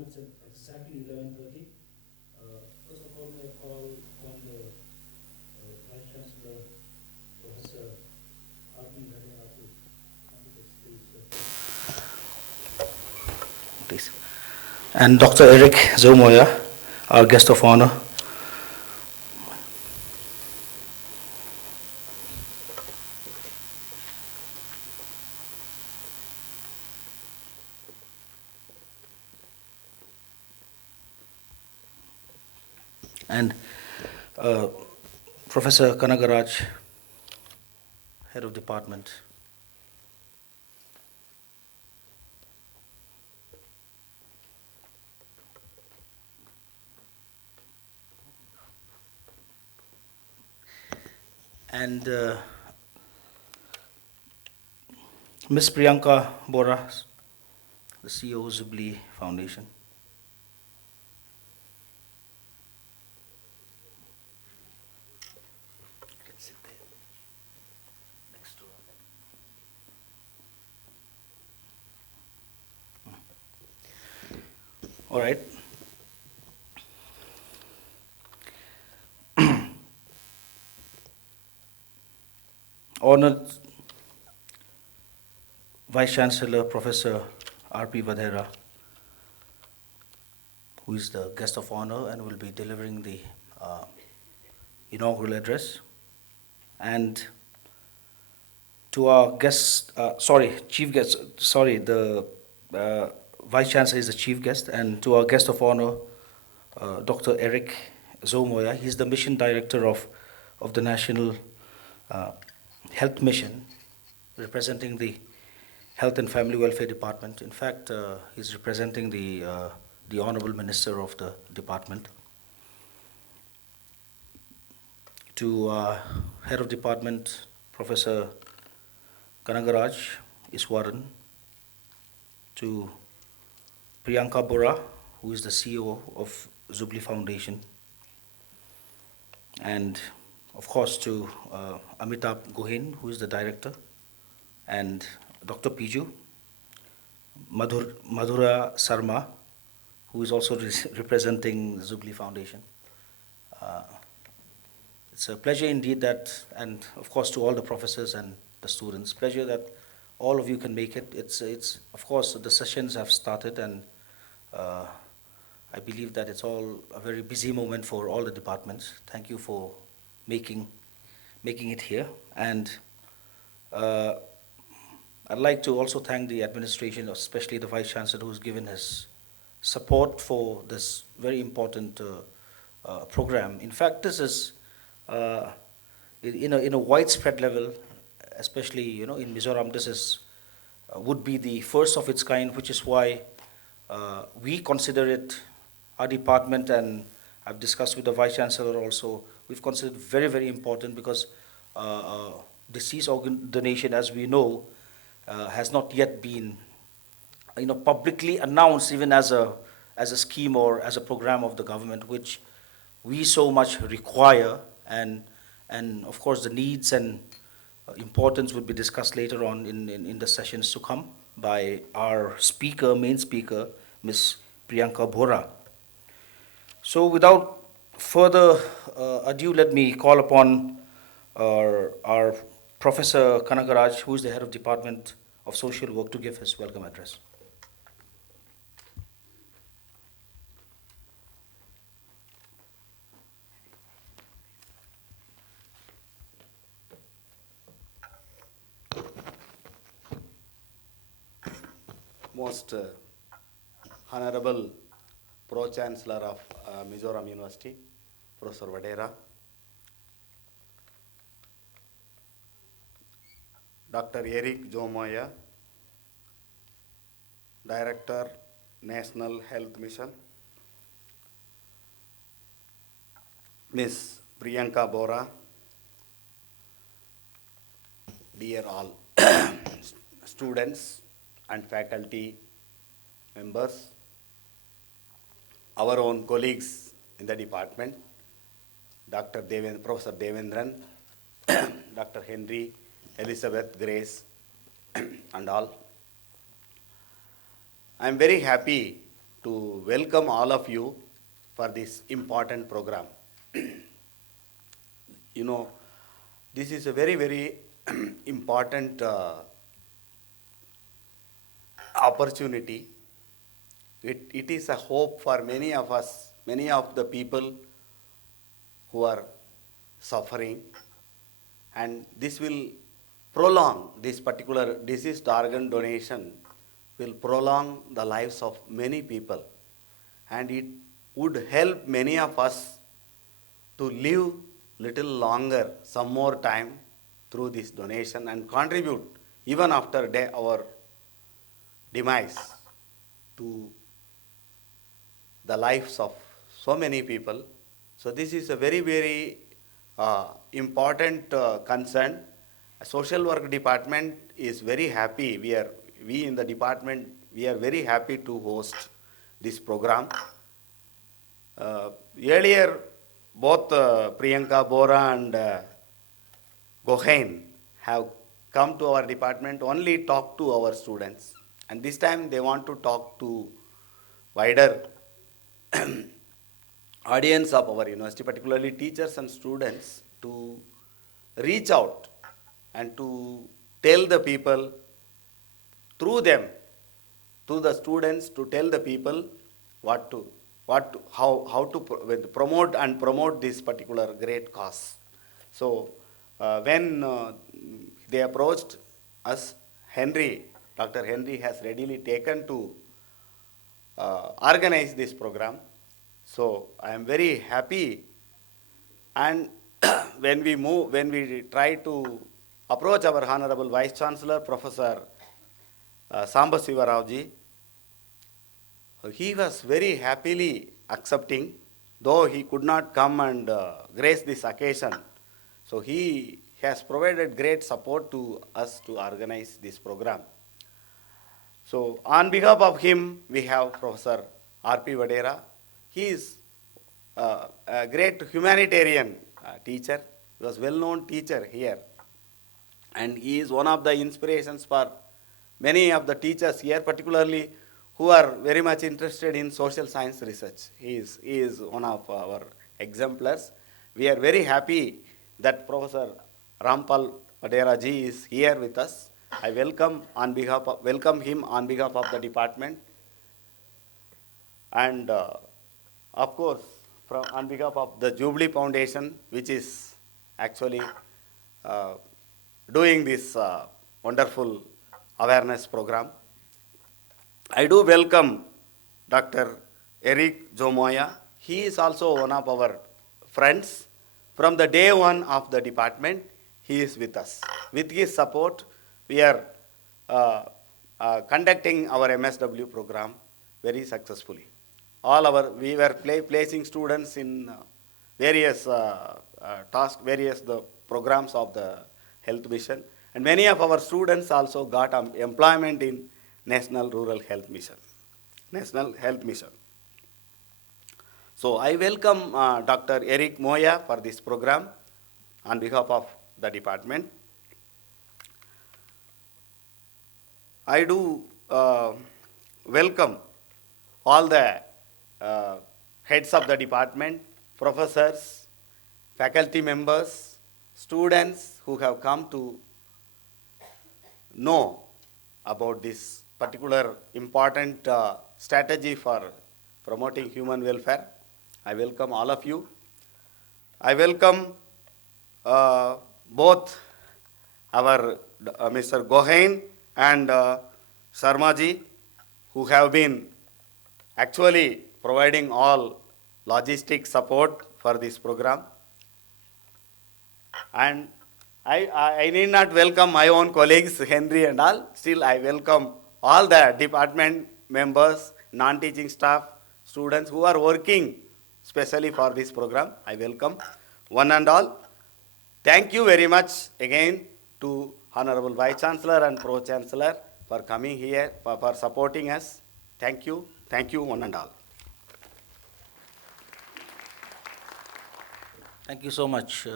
time it's exactly 11:30. First of all, may I call on the Vice Chancellor, Professor R.P. Vadera to come to the stage. Please. And Dr. Eric Zomoya, our guest of honor. And Professor Kanagaraj, Head of Department. And Ms. Priyanka Bora, the CEO of Blee Foundation. All right. Honored Vice Chancellor Professor R.P. Vadera, who is the guest of honor and will be delivering the inaugural address. And to our guest, chief guest, the Vice Chancellor is the chief guest, and to our guest of honor, Dr. Eric Zomoya. He's the mission director of the National Health Mission, representing the Health and Family Welfare Department. In fact, he's representing the Honorable Minister of the department. To Head of Department, Professor Kanagaraj Iswaran. To Priyanka Bora, who is the CEO of Blee Foundation. And of course to Amitabh Gohin, who is the director, and Dr. Piju, Madhura Sarma, who is also representing the Blee Foundation. It's a pleasure indeed that, and of course to all the professors and the students, pleasure that all of you can make it. It's of course the sessions have started, and I believe that it's all a very busy moment for all the departments. Thank you for making it here. And I'd like to also thank the administration, especially the Vice Chancellor, who's given his support for this very important program. In fact, this is in a widespread level, especially in Mizoram. This is would be the first of its kind, which is why we consider it, our department, and I've discussed with the Vice Chancellor also, we've considered very, very important, because disease organ donation, as we know, has not yet been publicly announced, even as a scheme or as a program of the government, which we so much require. And of course the needs and importance will be discussed later on in the sessions to come by our main speaker, Ms. Priyanka Bora. So without further ado, let me call upon our Professor Kanagaraj, who is the Head of Department of Social Work, to give his welcome address. Most Honorable Pro-Chancellor of Mizoram University, Professor Vadera, Dr. Eric Zomoya, Director, National Health Mission, Ms. Priyanka Bora, dear all students and faculty members, our own colleagues in the department, Professor Devendran, Dr. Henry, Elizabeth, Grace, and all. I am very happy to welcome all of you for this important program. You know, this is a very, very important opportunity. It is a hope for many of us, many of the people who are suffering, and this will prolong this particular diseased organ donation will prolong the lives of many people, and it would help many of us to live little longer, some more time through this donation and contribute even after our demise to the lives of so many people. So this is a very, very important concern. A social work department is very happy. We in the department, we are very happy to host this program. Earlier, both Priyanka Bora and Gohain have come to our department only talk to our students, and this time they want to talk to wider audience of our university, particularly teachers and students, to reach out and to tell the people through them, to the students, to tell the people how to promote this particular great cause. So when they approached us, Dr. Henry has readily taken to organize this program. So I am very happy, and when we try to approach our Honorable Vice Chancellor, Professor Samba Sivarao, he was very happily accepting, though he could not come and grace this occasion. So he has provided great support to us to organize this program. So on behalf of him, we have Professor R.P. Vadera. He is a great humanitarian teacher. He was a well-known teacher here. And he is one of the inspirations for many of the teachers here, particularly who are very much interested in social science research. He is one of our exemplars. We are very happy that Professor Rampal Vadera ji is here with us. I welcome him on behalf of the department, and of course on behalf of the Blee Foundation, which is actually doing this wonderful awareness program. I do welcome Dr. Eric Jomoya. He is also one of our friends. From the day one of the department, he is with us. With his support, we are conducting our MSW program very successfully. We were placing students in various the programs of the health mission, and many of our students also got employment in National Rural Health Mission. So I welcome Dr. Eric Moya for this program on behalf of the department. I do welcome all the heads of the department, professors, faculty members, students who have come to know about this particular important strategy for promoting human welfare. I welcome all of you. I welcome both our Mr. Gohain and Sharmaji, who have been actually providing all logistic support for this program. And I need not welcome my own colleagues, Henry and all. Still, I welcome all the department members, non-teaching staff, students who are working specially for this program. I welcome one and all. Thank you very much again to Honorable Vice Chancellor and Pro Chancellor for coming here, for supporting us. Thank you one and all. Thank you so much,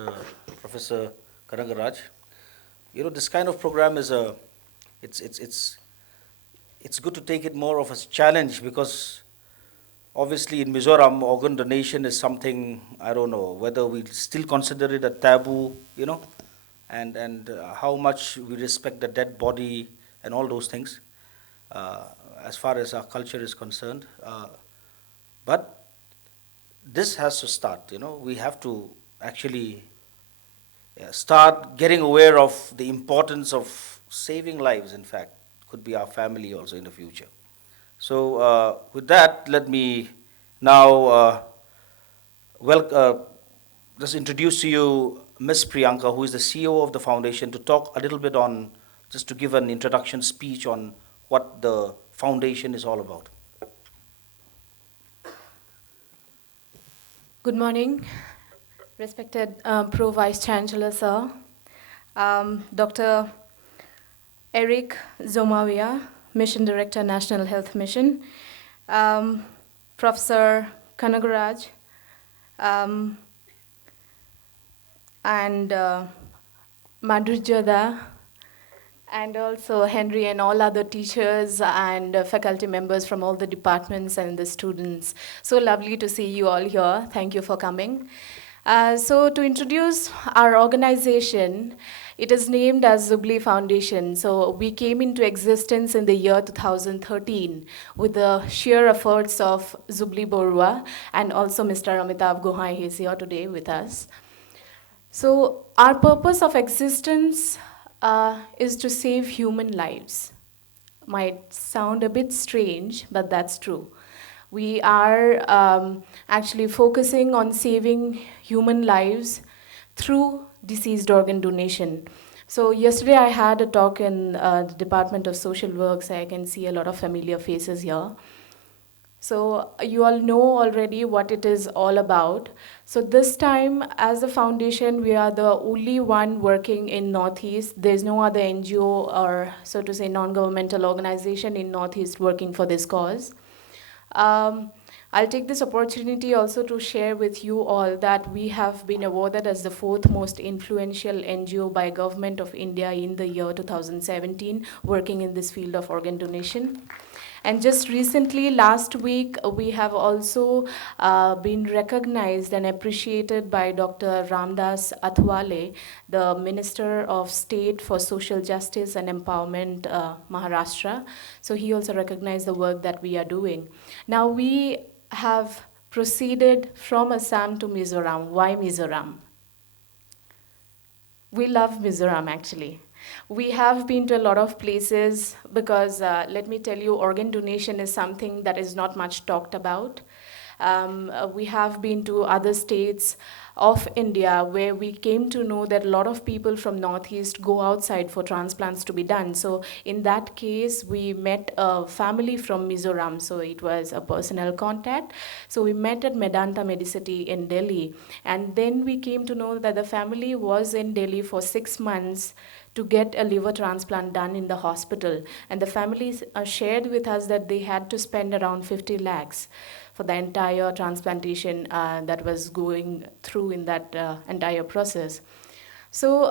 Professor Karangaraj. You know, this kind of program is it's good to take it more of a challenge, because Obviously, in Mizoram, organ donation is something, I don't know whether we still consider it a taboo, and how much we respect the dead body and all those things, uh, as far as our culture is concerned. But this has to start, we have to actually start getting aware of the importance of saving lives, in fact, could be our family also in the future. So, with that, let me now just introduce to you Ms. Priyanka, who is the CEO of the foundation, to talk a little bit on, just to give an introduction speech on what the foundation is all about. Good morning, respected Pro Vice Chancellor, sir, Dr. Eric Zomavia, Mission Director, National Health Mission, Professor Kanagaraj, um, and Madhurjada, and also Henry and all other teachers and faculty members from all the departments and the students. So lovely to see you all here. Thank you for coming. So to introduce our organization, it is named as Blee Foundation. So we came into existence in the year 2013 with the sheer efforts of Zubli Borua and also Mr. Amitav Gohai. He's here today with us. So our purpose of existence is to save human lives. Might sound a bit strange, but that's true. We are actually focusing on saving human lives through deceased organ donation. So yesterday I had a talk in the Department of Social Work, so I can see a lot of familiar faces here. So you all know already what it is all about. So this time, as a foundation, we are the only one working in Northeast. There's no other NGO or, so to say, non-governmental organization in Northeast working for this cause. I'll take this opportunity also to share with you all that we have been awarded as the fourth most influential NGO by Government of India in the year 2017, working in this field of organ donation. And just recently, last week, we have also been recognized and appreciated by Dr. Ramdas Athwale, the Minister of State for Social Justice and Empowerment, Maharashtra. So he also recognized the work that we are doing. Now we have proceeded from Assam to Mizoram. Why Mizoram? We love Mizoram, actually. We have been to a lot of places because, let me tell you, organ donation is something that is not much talked about. We have been to other states of India where we came to know that a lot of people from Northeast go outside for transplants to be done. So in that case, we met a family from Mizoram. So it was a personal contact. So we met at Medanta Medicity in Delhi. And then we came to know that the family was in Delhi for 6 months to get a liver transplant done in the hospital. And the families shared with us that they had to spend around 50 lakhs for the entire transplantation that was going through in that entire process. So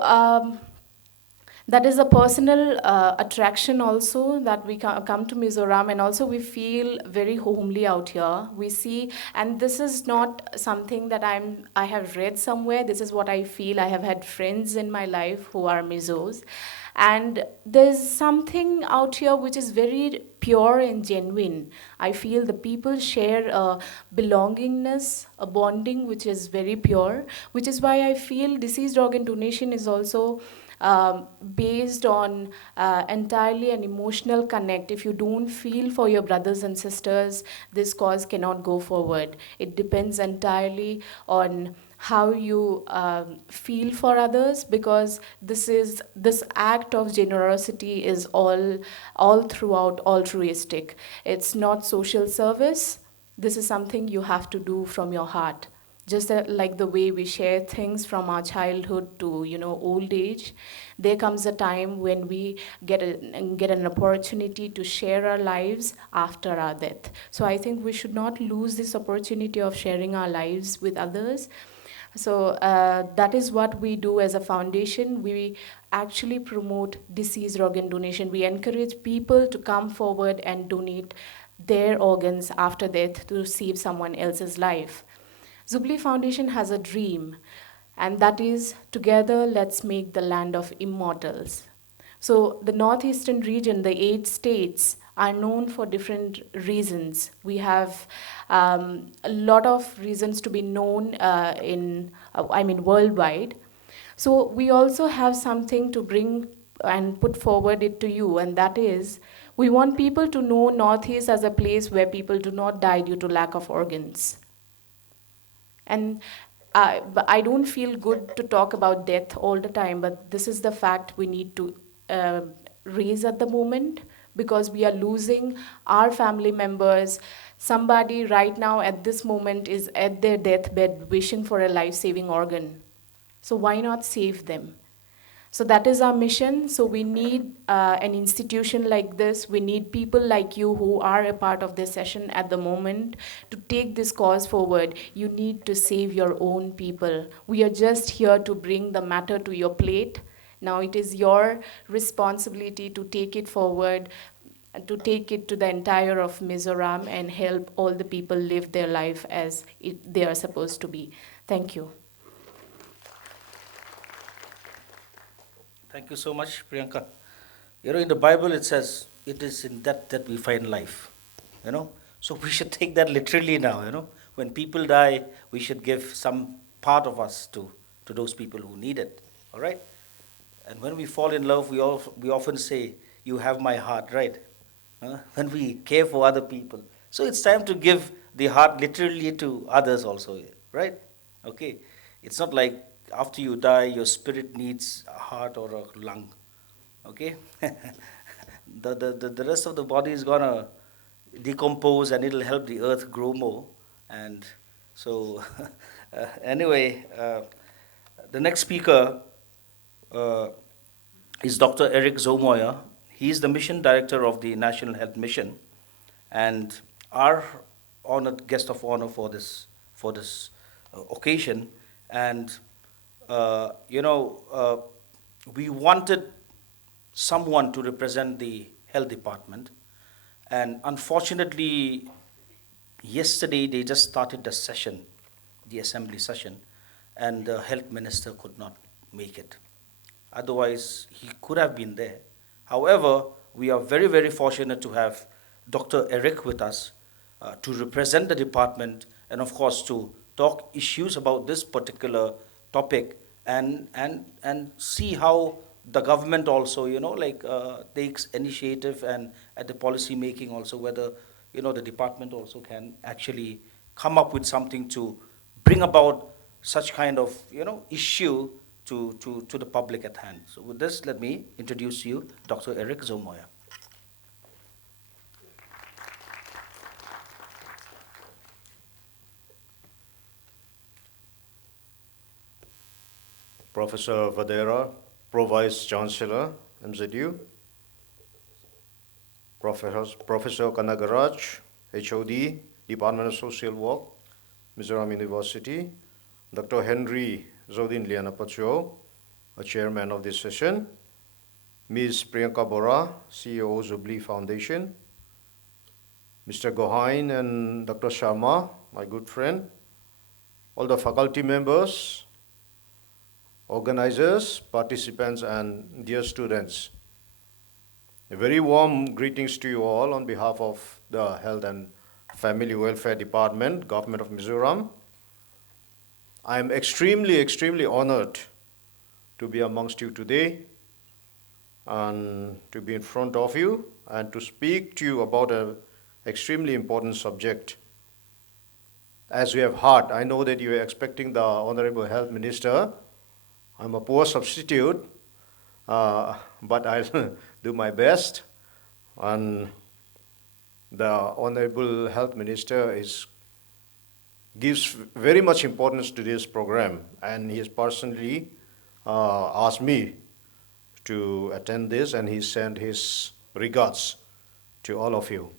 that is a personal attraction also that we come to Mizoram, and also we feel very homely out here. We see, and this is not something that I have read somewhere. This is what I feel. I have had friends in my life who are Mizos, and there's something out here which is very pure and genuine. I feel the people share a belongingness, a bonding which is very pure, which is why I feel deceased organ donation is also based on entirely an emotional connect. If you don't feel for your brothers and sisters, this cause cannot go forward. It depends entirely on how you feel for others, because this act of generosity is all throughout altruistic. It's not social service. This is something you have to do from your heart. Just like the way we share things from our childhood to old age, there comes a time when we get an opportunity to share our lives after our death. So I think we should not lose this opportunity of sharing our lives with others. So that is what we do as a foundation. We actually promote deceased organ donation. We encourage people to come forward and donate their organs after death to save someone else's life. Blee Foundation has a dream, and that is together let's make the land of immortals. So the northeastern region, the 8 states, are known for different reasons. We have a lot of reasons to be known worldwide. So we also have something to bring and put forward it to you, and that is we want people to know Northeast as a place where people do not die due to lack of organs. And but I don't feel good to talk about death all the time, but this is the fact we need to uh, raise at the moment because we are losing our family members. Somebody right now at this moment is at their deathbed wishing for a life saving organ. So why not save them? So that is our mission. So we need an institution like this. We need people like you who are a part of this session at the moment to take this cause forward. You need to save your own people. We are just here to bring the matter to your plate. Now it is your responsibility to take it forward, to take it to the entire of Mizoram and help all the people live their life as they are supposed to be. Thank you. Thank you so much, Priyanka. In the Bible it says, it is in death that we find life. So we should take that literally now. When people die, we should give some part of us to those people who need it. All right? And when we fall in love, we often say, you have my heart, right? When we care for other people. So it's time to give the heart literally to others also, right? Okay. It's not like after you die, your spirit needs a heart or a lung. Okay? The rest of the body is gonna decompose and it'll help the earth grow more. And so, anyway, the next speaker uh, is Dr. Eric Zomoya. He is the mission director of the National Health Mission, and our honored guest of honor for this occasion. And we wanted someone to represent the health department, and unfortunately, yesterday they just started the session, the assembly session, and the health minister could not make it. Otherwise, he could have been there. However, we are very, very fortunate to have Dr. Eric with us to represent the department and, of course, to talk issues about this particular topic and see how the government also, takes initiative and at the policy making also, whether, the department also can actually come up with something to bring about such kind of, issue to the public at hand. So with this, let me introduce you Dr. Eric Zomoya. Professor Vadera, Pro-Vice Chancellor, MZU, Professor Kanagaraj, HOD, Department of Social Work, Mizoram University, Dr. Henry Zodin Lianapacho, a chairman of this session, Ms. Priyanka Bora, CEO of Blee Foundation, Mr. Gohain and Dr. Sharma, my good friend, all the faculty members, organizers, participants, and dear students. A very warm greetings to you all on behalf of the Health and Family Welfare Department, Government of Mizoram. I am extremely, extremely honored to be amongst you today and to be in front of you and to speak to you about an extremely important subject. As we have heard, I know that you are expecting the Honorable Health Minister. I'm a poor substitute, but I'll do my best. And the Honorable Health Minister gives very much importance to this program, and he has personally asked me to attend this, and he sent his regards to all of you.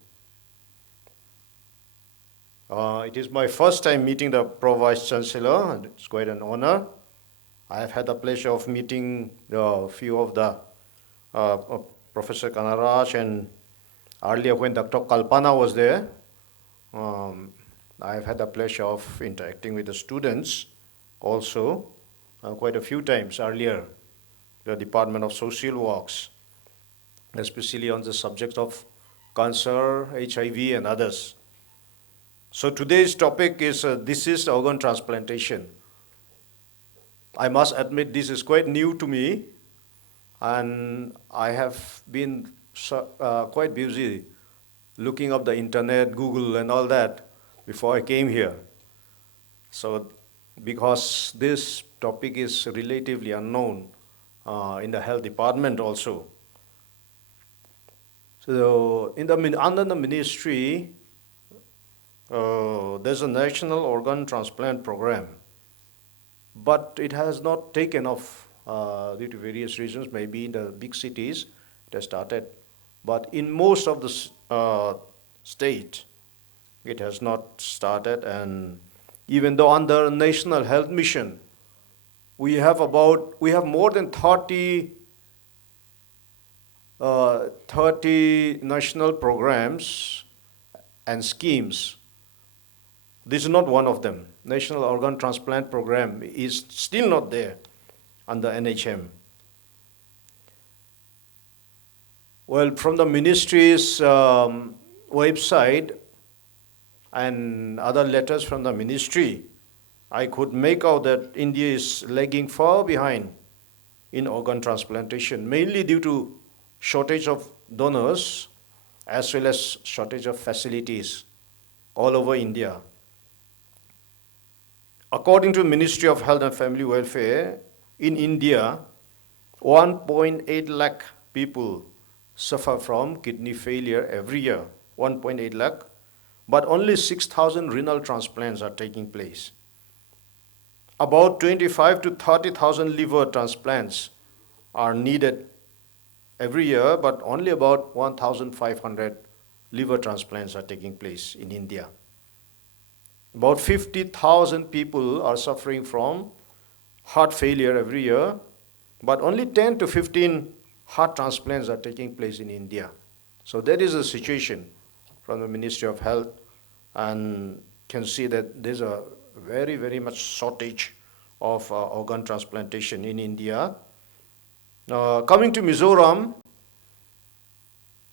It is my first time meeting the Pro-Vice Chancellor, and it's quite an honor. I have had the pleasure of meeting a few of the Professor Kanaraj and Earlier, when Dr. Kalpana was there, I've had the pleasure of interacting with the students also quite a few times earlier, the Department of Social Works, especially on the subject of cancer, HIV, and others. So today's topic is deceased organ transplantation. I must admit this is quite new to me, and I have been quite busy looking up the internet, Google, and all that before I came here. So, because this topic is relatively unknown in the health department also. So, under the ministry, there's a national organ transplant program, but it has not taken off due to various reasons. Maybe in the big cities it has started, but in most of the state it has not started. And even though under National Health Mission, we have more than 30 national programs and schemes. This is not one of them. National Organ Transplant Program is still not there under NHM. Well, from the ministry's website and other letters from the ministry, I could make out that India is lagging far behind in organ transplantation, mainly due to shortage of donors as well as shortage of facilities all over India. According to Ministry of Health and Family Welfare, in India, 1.8 lakh people suffer from kidney failure every year, 1.8 lakh, but only 6,000 renal transplants are taking place. About 25 to 30,000 liver transplants are needed every year, but only about 1,500 liver transplants are taking place in India. About 50,000 people are suffering from heart failure every year, but only 10 to 15 heart transplants are taking place in India. So that is the situation from the Ministry of Health, and can see that there's a very, very much shortage of organ transplantation in India. Coming to Mizoram,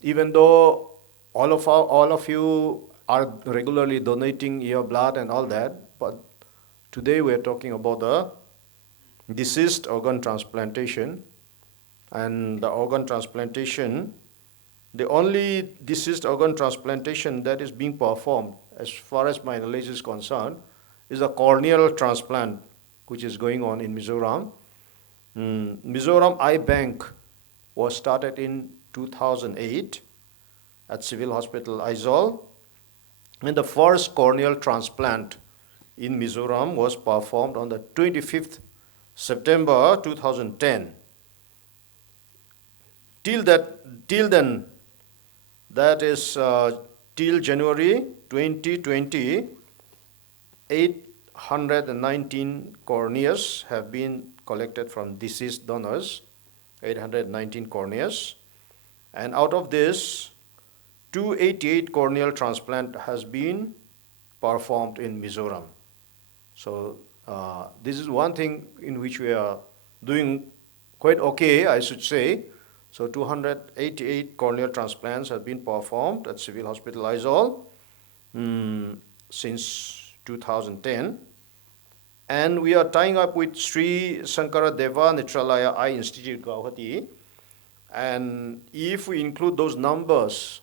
even though all of you are regularly donating your blood and all that, but today we are talking about the deceased organ transplantation. And the organ transplantation, the only deceased organ transplantation that is being performed, as far as my knowledge is concerned, is a corneal transplant, which is going on in Mizoram. Mizoram Eye Bank was started in 2008 at Civil Hospital Aizawl, and the first corneal transplant in Mizoram was performed on the 25th September 2010. Till then, that is till January 2020, 819 corneas have been collected from deceased donors, 819 corneas, and out of this, 288 corneal transplant has been performed in Mizoram. So this is one thing in which we are doing quite okay, I should say. So 288 corneal transplants have been performed at Civil Hospital Aizawl since 2010. And we are tying up with Sri Sankara Deva Netralaya Eye Institute, Guwahati. And if we include those numbers,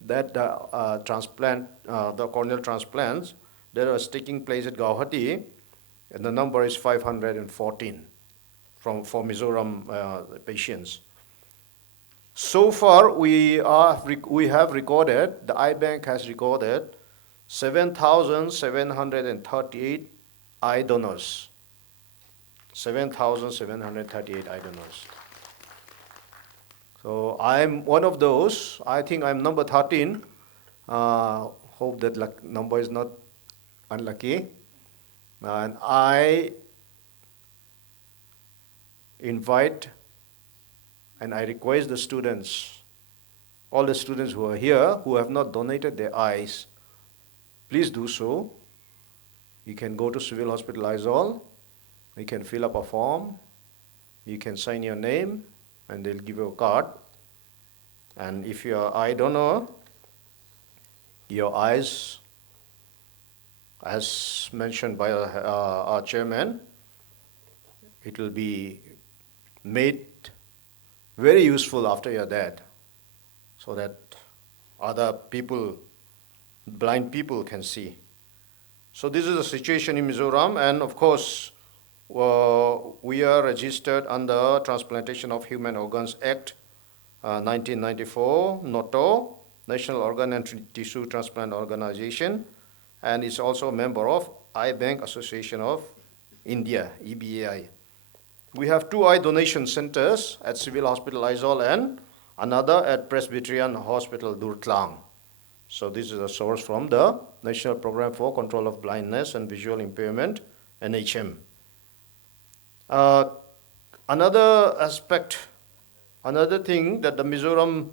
that the corneal transplants that are taking place at Guwahati, and the number is 514 for Mizoram patients. So far, we have recorded, the eye bank has recorded 7,738 eye donors. 7,738 eye donors. So I'm one of those. I think I'm number 13. Hope that number is not unlucky. And I invite and I request the students all the students who are here who have not donated their eyes, please do so. You can go to Civil Hospital Aizawl, you can fill up a form, you can sign your name, and they'll give you a card. And if you are eye donor, your eyes, as mentioned by our chairman, it will be made very useful after you're dead, so that other people, blind people, can see. So this is the situation in Mizoram, and of course, we are registered under Transplantation of Human Organs Act 1994, NOTO, National Organ and Tissue Transplant Organization, and is also a member of Eye Bank Association of India, EBAI. We have 2 eye donation centers at Civil Hospital Aizawl and another at Presbyterian Hospital, Durtlang. So this is a source from the National Program for Control of Blindness and Visual Impairment, NHM. Another aspect, another thing that the Mizoram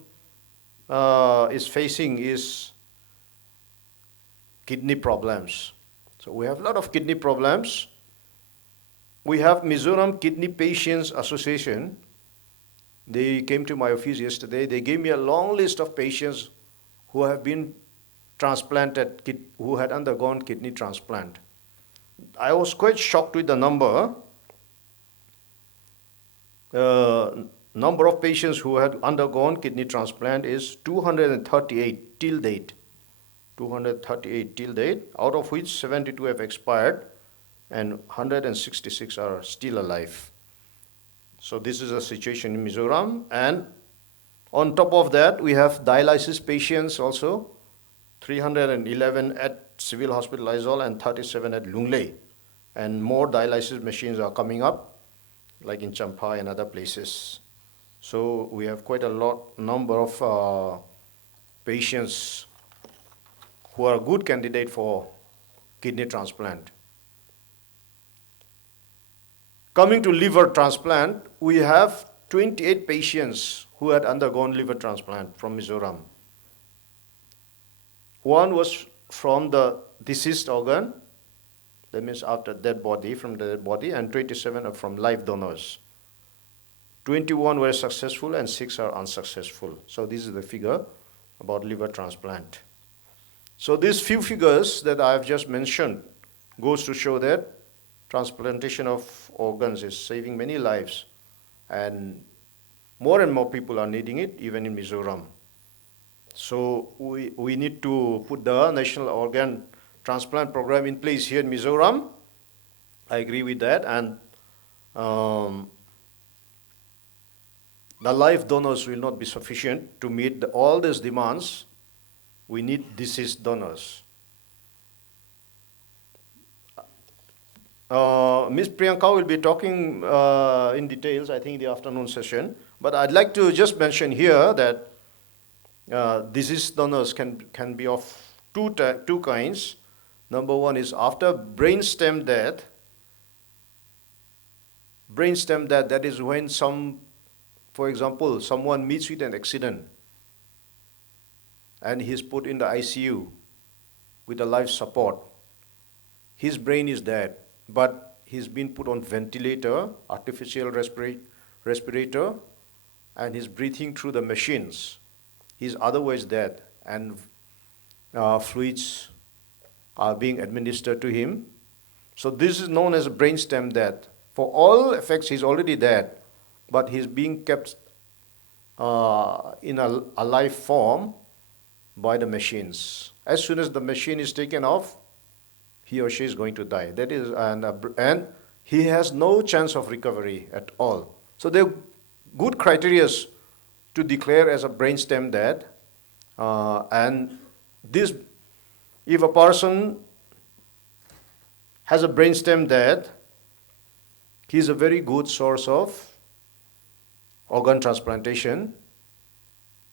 is facing is kidney problems. So we have a lot of kidney problems. We have Mizoram Kidney Patients Association. They came to my office yesterday. They gave me a long list of patients who have been transplanted, who had undergone kidney transplant. I was quite shocked with the number. Number of patients who had undergone kidney transplant is 238 till date. 238 till date, out of which 72 have expired and 166 are still alive. So this is a situation in Mizoram. And on top of that, we have dialysis patients also, 311 at Civil Hospital Aizawl and 37 at Lunglei. And more dialysis machines are coming up, like in Champa and other places. So we have quite a number of patients who are a good candidate for kidney transplant. Coming to liver transplant, we have 28 patients who had undergone liver transplant from Mizoram. One was from the deceased organ, that means after dead body, from the dead body, and 27 are from live donors. 21 were successful and 6 are unsuccessful. So this is the figure about liver transplant. So these few figures that I have just mentioned goes to show that transplantation of organs is saving many lives, and more people are needing it, even in Mizoram. So we need to put the National Organ Transplant Program in place here in Mizoram. I agree with that, and the live donors will not be sufficient to meet all these demands. We need deceased donors. Ms. Priyanka will be talking in details, I think, in the afternoon session. But I'd like to just mention here that deceased donors can be of two kinds. Number one is after brainstem death. Brainstem death, that is when for example, someone meets with an accident and he's put in the ICU with a life support. His brain is dead, but he's been put on ventilator, artificial respirator, and he's breathing through the machines. He's otherwise dead, and fluids are being administered to him. So this is known as brainstem death. For all effects, he's already dead, but he's being kept in a life form by the machines. As soon as the machine is taken off, he or she is going to die. That is, and he has no chance of recovery at all. So there are good criteria to declare as a brainstem death. And this, if a person has a brainstem death, he is a very good source of organ transplantation.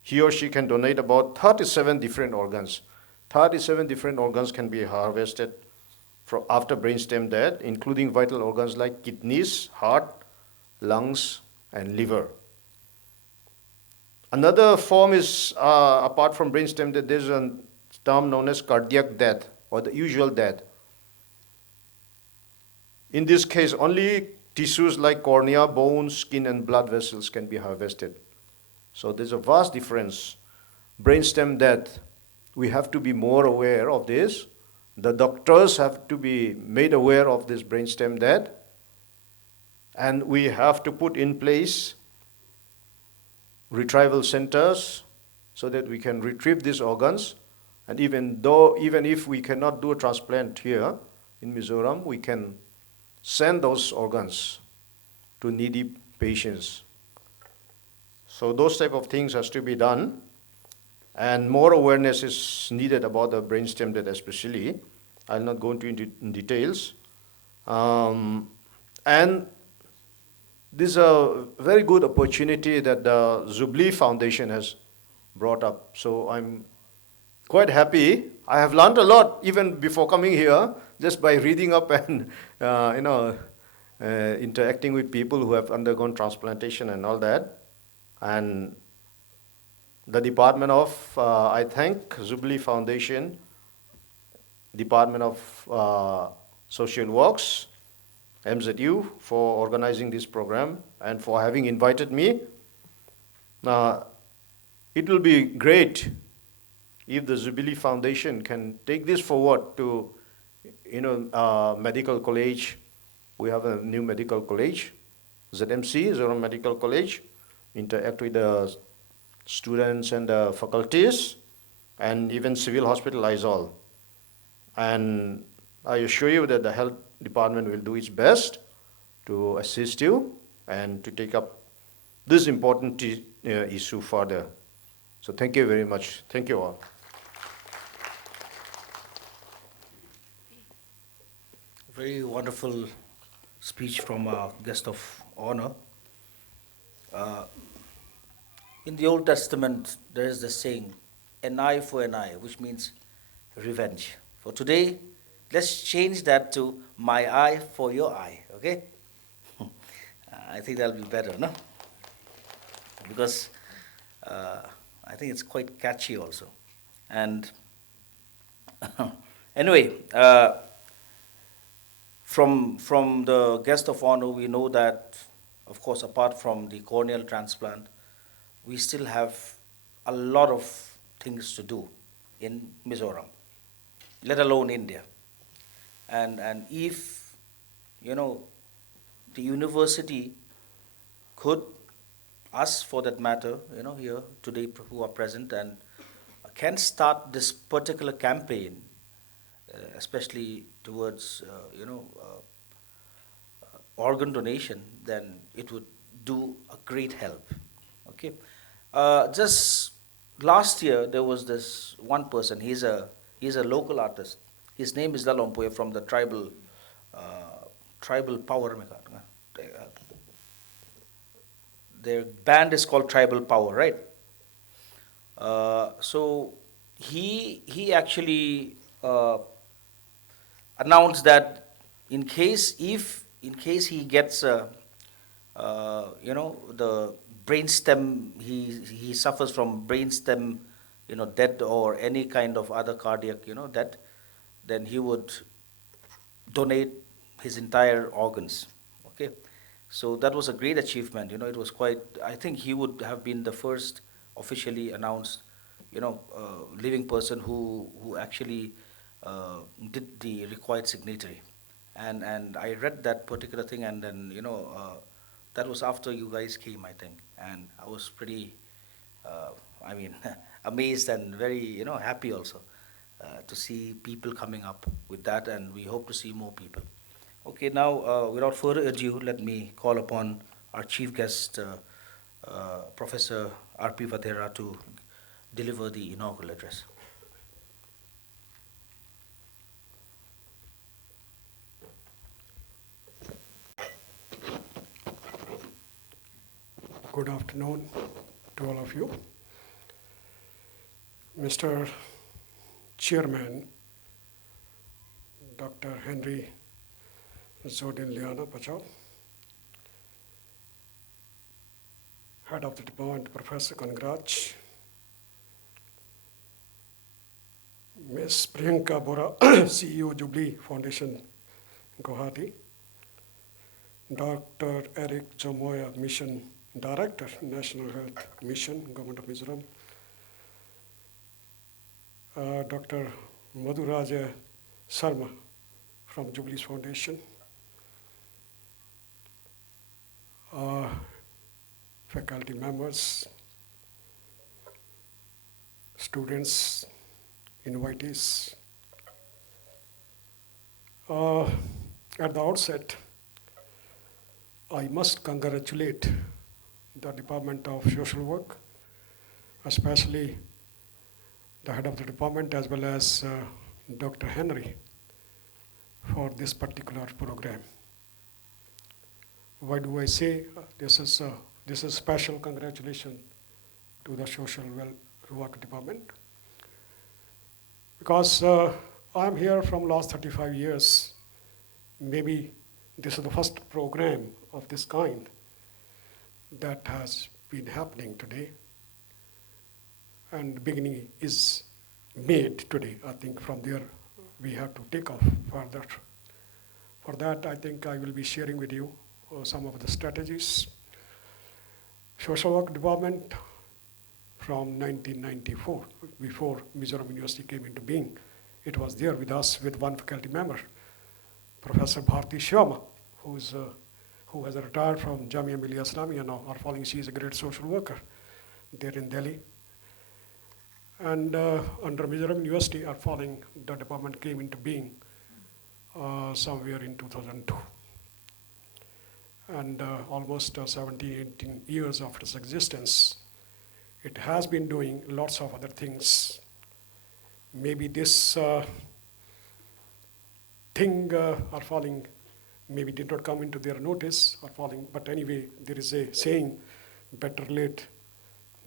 He or she can donate about 37 different organs. 37 different organs can be harvested after brainstem death, including vital organs like kidneys, heart, lungs, and liver. Another form is, apart from brainstem death, there's a term known as cardiac death or the usual death. In this case, only tissues like cornea, bones, skin, and blood vessels can be harvested. So there's a vast difference. Brainstem death, we have to be more aware of this. The doctors have to be made aware of this brainstem death. And we have to put in place retrieval centers so that we can retrieve these organs. And even if we cannot do a transplant here in Mizoram, we can send those organs to needy patients. So those type of things has to be done, and more awareness is needed about the brainstem death especially. I'll not go into details. And this is a very good opportunity that the Blee Foundation has brought up. So I'm quite happy. I have learned a lot even before coming here, just by reading up and interacting with people who have undergone transplantation and all that. And the Department of, I thank Blee Foundation, Department of Social Works, MZU, for organizing this program and for having invited me. It will be great if the Blee Foundation can take this forward to, medical college. We have a new medical college, ZMC, Zero Medical College, interact with the students and the faculties, and even civil hospital Isol. And I assure you that the health department will do its best to assist you and to take up this important issue further. So thank you very much. Thank you all. Very wonderful speech from our guest of honor. In the Old Testament, there is this saying, an eye for an eye, which means revenge. For today, let's change that to my eye for your eye, okay? I think that'll be better, no? Because I think it's quite catchy also. And anyway, from the guest of honor, we know that, of course, apart from the corneal transplant, we still have a lot of things to do in Mizoram, let alone India. And if, the university could, us for that matter, here today who are present, and can start this particular campaign, especially towards, organ donation, then it would do a great help. Okay. Just last year there was this one person. He's a local artist. His name is Lalompoe from the tribal power. Their band is called Tribal Power, right? So he actually announced that in case he gets the brainstem, he suffers from brainstem death or any kind of other cardiac death, then he would donate his entire organs. Okay, so that was a great achievement. It was quite. I think he would have been the first officially announced, living person who actually did the required signatory. And I read that particular thing, and then that was after you guys came, I think, and I was pretty, amazed and very happy also to see people coming up with that, and we hope to see more people. Okay, now without further ado, let me call upon our chief guest, Professor R.P. Vadera, to deliver the inaugural address. Good afternoon to all of you. Mr. Chairman, Dr. Henry Zodin Liana Pachau, Head of the Department, Professor Kangraj, Ms. Priyanka Bora, CEO, Blee Foundation, Guwahati, Dr. Eric Jomoya, Mission Director, National Health Mission, Government of Mizoram, Dr. Madhuraja Sharma from Jubilees Foundation, faculty members, students, invitees. At the outset, I must congratulate the Department of Social Work, especially the head of the department as well as Dr. Henry for this particular program. Why do I say this is special congratulations to the Social Work Department? Because I'm here from last 35 years. Maybe this is the first program of this kind that has been happening today. And the beginning is made today. I think from there we have to take off further. For that, I think I will be sharing with you some of the strategies. Social Work Department from 1994, before Mizoram University came into being, it was there with us with one faculty member, Professor Bharti Sharma, who has retired from Jamia Millia Islamia now, or following, she is a great social worker there in Delhi. And under Mizoram University, our following, the department came into being somewhere in 2002. And almost 17, 18 years after its existence, it has been doing lots of other things. Maybe this thing are falling, maybe did not come into their notice or falling, but anyway, there is a saying, better late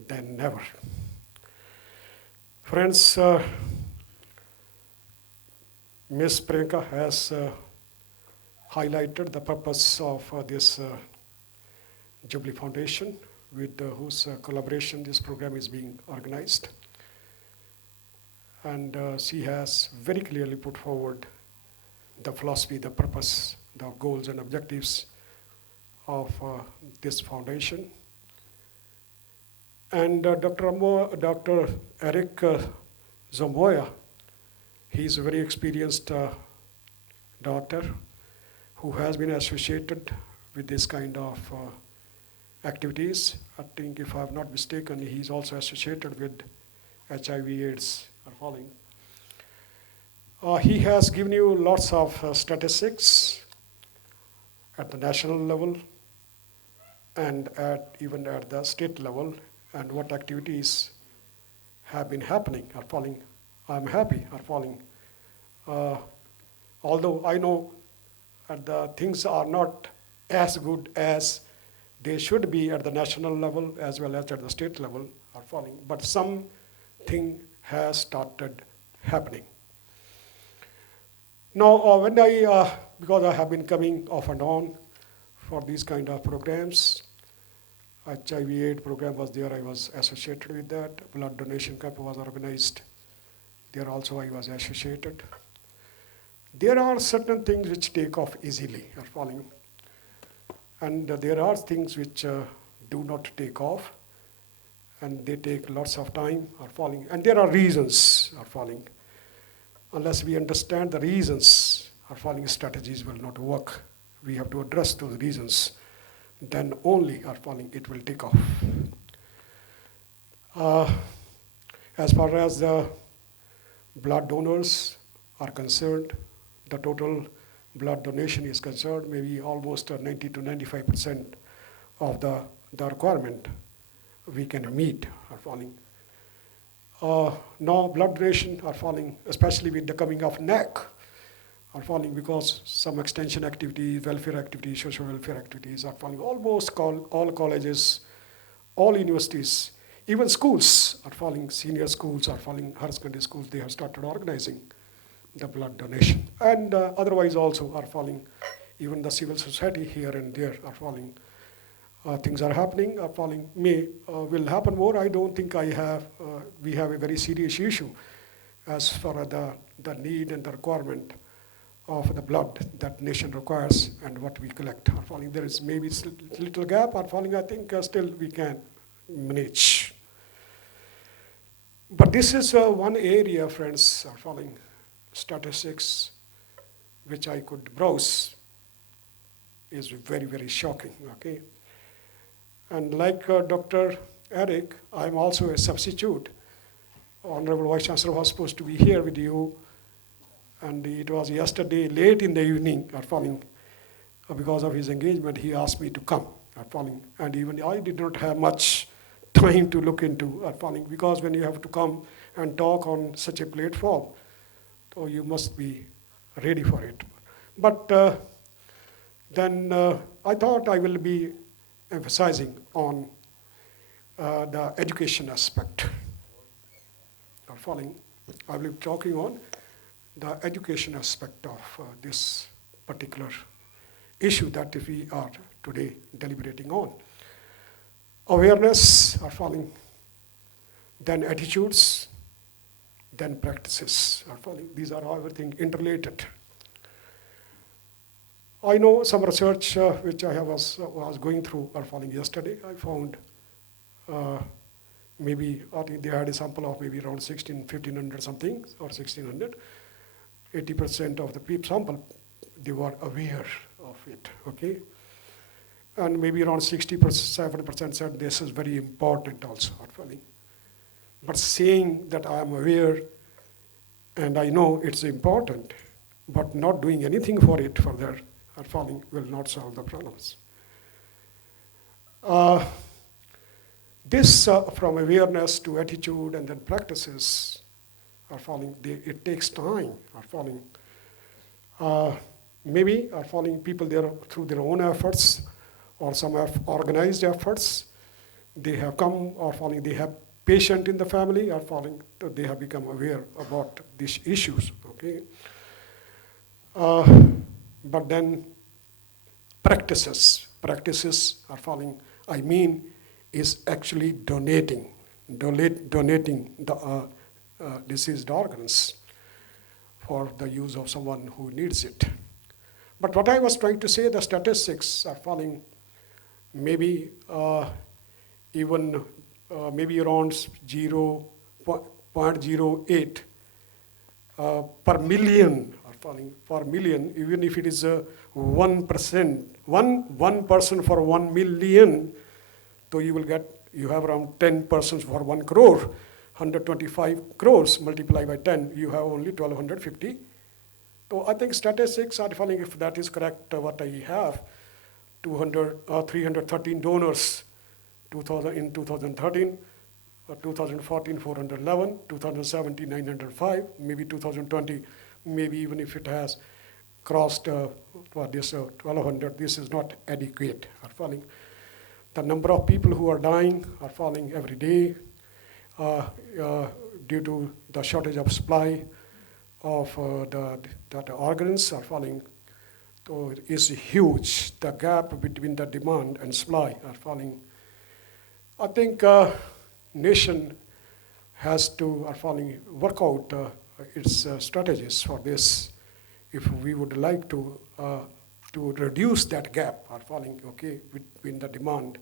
than never. Friends, Ms. Priyanka has highlighted the purpose of this Jubilee Foundation, with whose collaboration this program is being organized. And she has very clearly put forward the philosophy, the purpose, the goals and objectives of this foundation. And Dr. Eric Zomboya, he's a very experienced doctor who has been associated with this kind of activities. I think, if I'm not mistaken, he's also associated with HIV/AIDS or following. He has given you lots of statistics at the national level and even at the state level, and what activities have been happening or falling. I'm happy or falling. Although I know the things are not as good as they should be at the national level as well as at the state level or falling, but something has started happening. Now, when because I have been coming off and on for these kind of programs, HIV/AIDS program was there, I was associated with that. Blood donation camp was organized. There also I was associated. There are certain things which take off easily or falling. And there are things which do not take off, and they take lots of time or falling. And there are reasons or falling. Unless we understand the reasons, our falling strategies will not work. We have to address those reasons. Then only our falling it will take off. As far as the blood donors are concerned, the total blood donation is concerned, maybe almost 90 to 95% of the requirement we can meet are falling. Now blood donation are falling, especially with the coming of NAC, are falling because some extension activities, welfare activities, social welfare activities are falling. Almost all colleges, all universities, even schools are falling, senior schools are falling, higher secondary schools, they have started organizing the blood donation. And otherwise also are falling, even the civil society here and there are falling. things are happening, are falling, will happen more. I don't think we have a very serious issue as far as the need and the requirement of the blood that nation requires and what we collect are falling. There is maybe little gap are falling. I think still we can manage. But this is one area, friends, are falling statistics, which I could browse, is very, very shocking, okay? And like Dr. Eric, I'm also a substitute. Honorable Vice Chancellor was supposed to be here with you, and it was yesterday late in the evening, because of his engagement, he asked me to come, and even I did not have much time to look into because when you have to come and talk on such a platform, so you must be ready for it. But then I thought I will be emphasizing on the education aspect. I will be talking on the education aspect of this particular issue that we are today deliberating on. Awareness are falling, then attitudes, then practices are falling. These are all everything interrelated. I know some research which I was going through are falling yesterday. I found I think they had a sample of maybe around 1,500 something or 1,600. 80% of the people sample, they were aware of it, okay? And maybe around 67% said this is very important also, but saying that I am aware and I know it's important, but not doing anything for it further will not solve the problems. This from awareness to attitude and then practices are falling. It takes time. Maybe are falling people there through their own efforts, or some have organized efforts. They have come or falling. They have patient in the family are falling. They have become aware about these issues. Okay. But then practices are falling. I mean, is actually donating the deceased organs for the use of someone who needs it. But what I was trying to say, the statistics are falling maybe even maybe around 0.08 per million are falling per million, even if it is 1%, one person for 1 million, so you have around 10 persons for 1 crore, 125 crores multiplied by 10, you have only 1,250. So I think statistics are falling, if that is correct, what I have, 313 donors in 2013, 2014 411, 2017 905, maybe 2020, maybe even if it has crossed this 1,200, this is not adequate. Are falling. The number of people who are dying are falling every day due to the shortage of supply of the organs are falling. So it is huge. The gap between the demand and supply are falling. I think nation has to work out its strategies for this. If we would like to reduce that gap are falling, okay, between the demand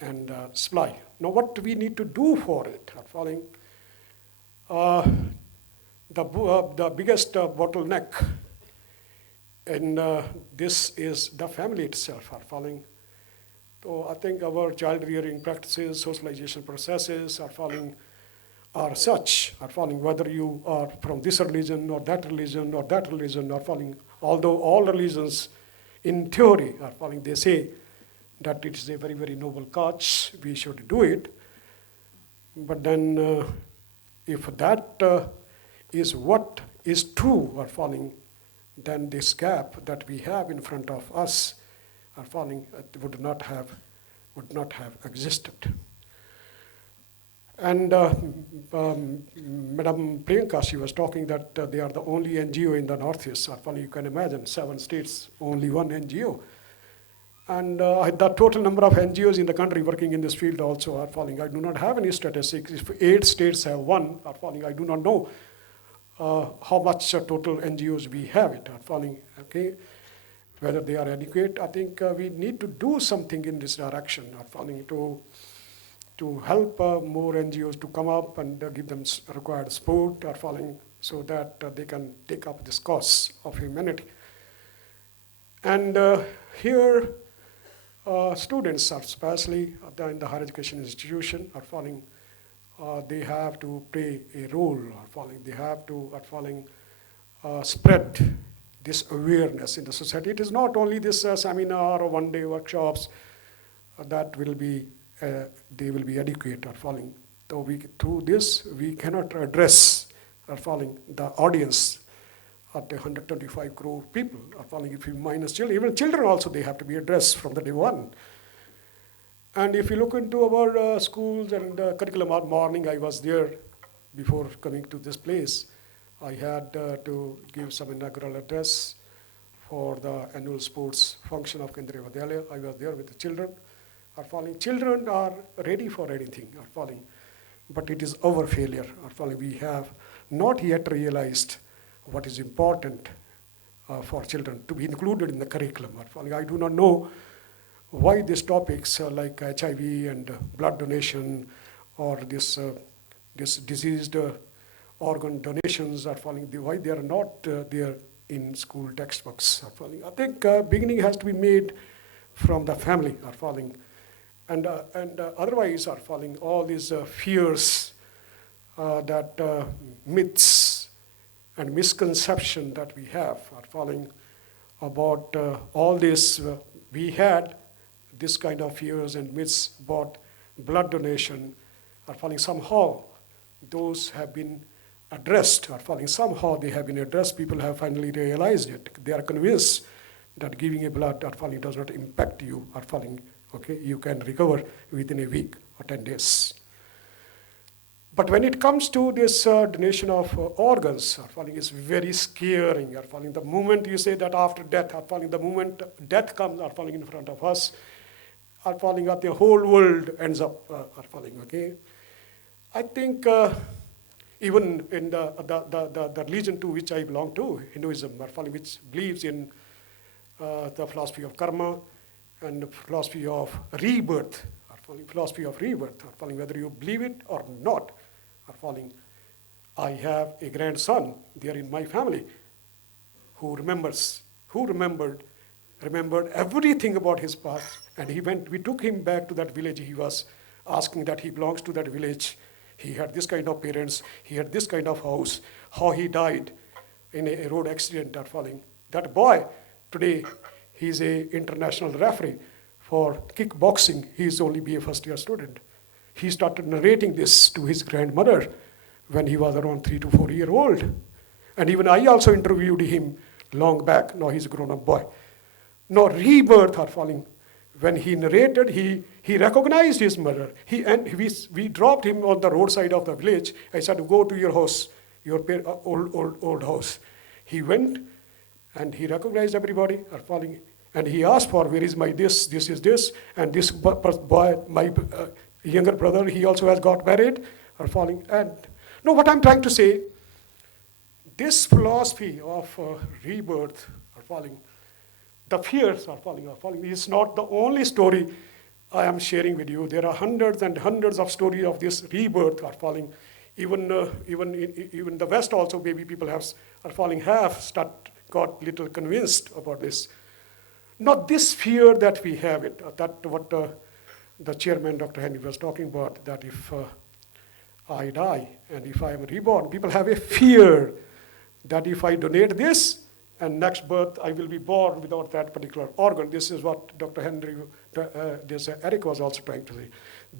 and supply. Now, what we need to do for it are falling. The biggest bottleneck in this is the family itself are falling. So I think our child rearing practices, socialization processes are falling, are falling, whether you are from this religion or that religion or that religion are falling. Although all religions in theory are falling, they say that it is a very, very noble cause, we should do it. But then if that is what is true are falling, then this gap that we have in front of us are falling, would not have existed. And Madam Priyanka, she was talking that they are the only NGO in the Northeast. Are falling. You can imagine 7 states, only one NGO. And the total number of NGOs in the country working in this field also are falling. I do not have any statistics. If 8 states have one are falling, I do not know how much total NGOs we have it are falling, okay? Whether they are adequate, I think we need to do something in this direction, are falling to help more NGOs to come up and give them required support, are falling, so that they can take up this cause of humanity. And here, students, are especially in the higher education institution, are falling. They have to play a role, are falling. They have to, are falling, spread this awareness in the society. It is not only this seminar or one-day workshops that will be, they will be adequate, are falling. So through this, we cannot address, are falling, the audience at 125 crore people, are falling. If you minus children, even children also, they have to be addressed from the day one. And if you look into our schools and curriculum, morning I was there before coming to this place. I had to give some inaugural address for the annual sports function of Kendriya Vidyalaya. I was there with the children. Are falling. Children are ready for anything, are falling. But it is our failure, are falling. We have not yet realized what is important for children to be included in the curriculum, are falling. I do not know why these topics like HIV and blood donation or this diseased organ donations are falling, why they are not there in school textbooks, are falling. I think beginning has to be made from the family, are falling. And otherwise are falling all these fears, that myths and misconception that we have are falling about all this. We had this kind of fears and myths about blood donation, are falling. Somehow those have been addressed, are falling. Somehow they have been addressed. People have finally realized it. They are convinced that giving a blood, are falling, does not impact you, are falling. Okay, you can recover within a week or 10 days. But when it comes to this donation of organs, are falling, is very scaring, are falling. The moment you say that after death, are falling, the moment death comes, are falling in front of us, are falling, up the whole world ends up, are falling, okay? I think even in the religion to which I belong to, Hinduism, are falling, which believes in the philosophy of karma and the philosophy of rebirth, are falling, philosophy of rebirth, are falling, whether you believe it or not, are falling. I have a grandson there in my family who remembered everything about his past, and we took him back to that village. He was asking that he belongs to that village. He had this kind of parents, he had this kind of house, how he died in a road accident, are falling. That boy, today, he's an international referee for kickboxing. He's only be a first-year student. He started narrating this to his grandmother when he was around 3 to 4 years old. And even I also interviewed him long back. Now he's a grown-up boy. Now rebirth, are falling. When he narrated, he recognized his mother. We dropped him on the roadside of the village. I said, go to your house, your old house. He went and he recognized everybody, are falling. And he asked for, where is my this is this, and this boy, my younger brother, he also has got married, are falling. And no, what I'm trying to say, this philosophy of rebirth, are falling. The fears are falling, are falling. It's not the only story I am sharing with you. There are hundreds and hundreds of stories of this rebirth, are falling. Even the West also, maybe people have got little convinced about this. Not this fear that we have it, that what the chairman, Dr. Henry, was talking about, that if I die and if I am reborn, people have a fear that if I donate this, and next birth I will be born without that particular organ. This is what Dr. Henry, Eric was also trying to say.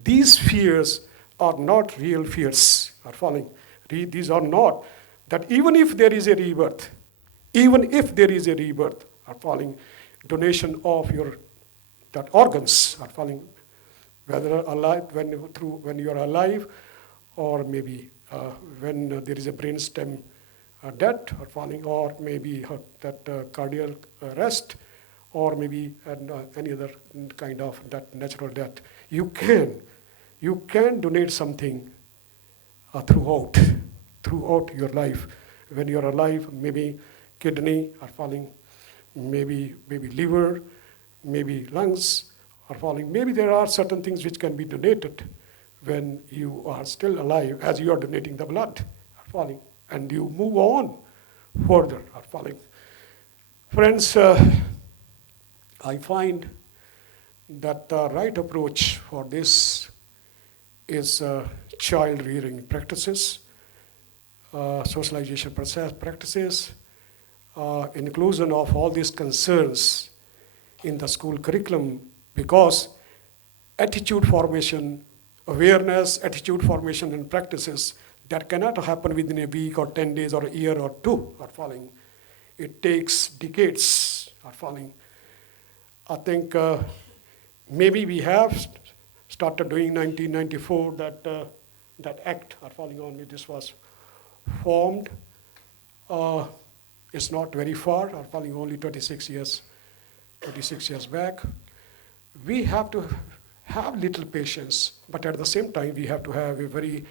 These fears are not real fears, are falling. These are not. That even if there is a rebirth, are falling, donation of that organs, are falling, whether alive, when you are alive, or maybe when there is a brainstem death, or falling, or maybe that cardiac arrest, or maybe any other kind of that natural death, you can donate something throughout your life. When you're alive, maybe kidney are falling, maybe liver, maybe lungs are falling. Maybe there are certain things which can be donated when you are still alive, as you are donating the blood are falling, and you move on further are falling. Friends, I find that the right approach for this is child rearing practices, socialization process practices, inclusion of all these concerns in the school curriculum, because attitude formation, awareness, attitude formation and practices that cannot happen within a week or 10 days or a year or two are falling. It takes decades are falling. I think maybe we have started doing 1994 that act are falling on me. This was formed. It's not very far, are falling only 26 years back. We have to have little patience, but at the same time, we have to have a very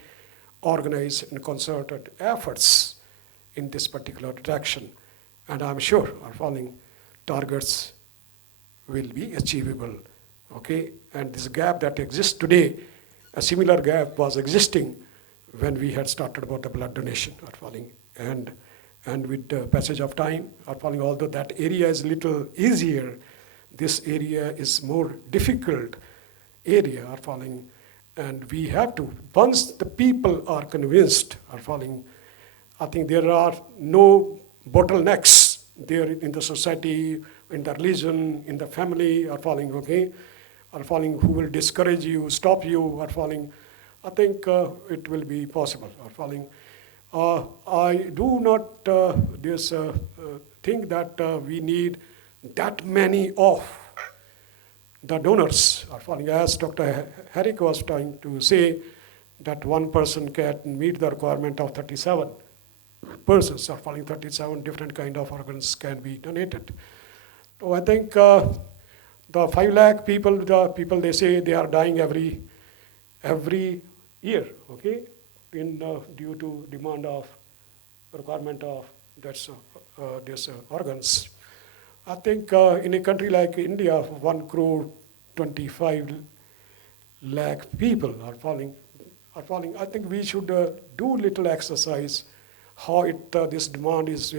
organized and concerted efforts in this particular direction. And I'm sure our falling targets will be achievable, okay? And this gap that exists today, a similar gap was existing when we had started about the blood donation, our falling. And with the passage of time, our falling, although that area is a little easier, this area is more difficult area are falling, and we have to, once the people are convinced are falling, I think there are no bottlenecks there in the society, in the religion, in the family are falling, okay, are falling, who will discourage you, stop you are falling. I think it will be possible are falling. I do not think that we need that many of the donors are falling. As Dr. Herrick was trying to say, that one person can meet the requirement of 37 persons are falling, 37 different kind of organs can be donated. So I think the 5 lakh people, they say they are dying every year, okay, due to demand of requirement of these organs. I think in a country like India, 1 crore 25 lakh people are falling. I think we should do little exercise how this demand is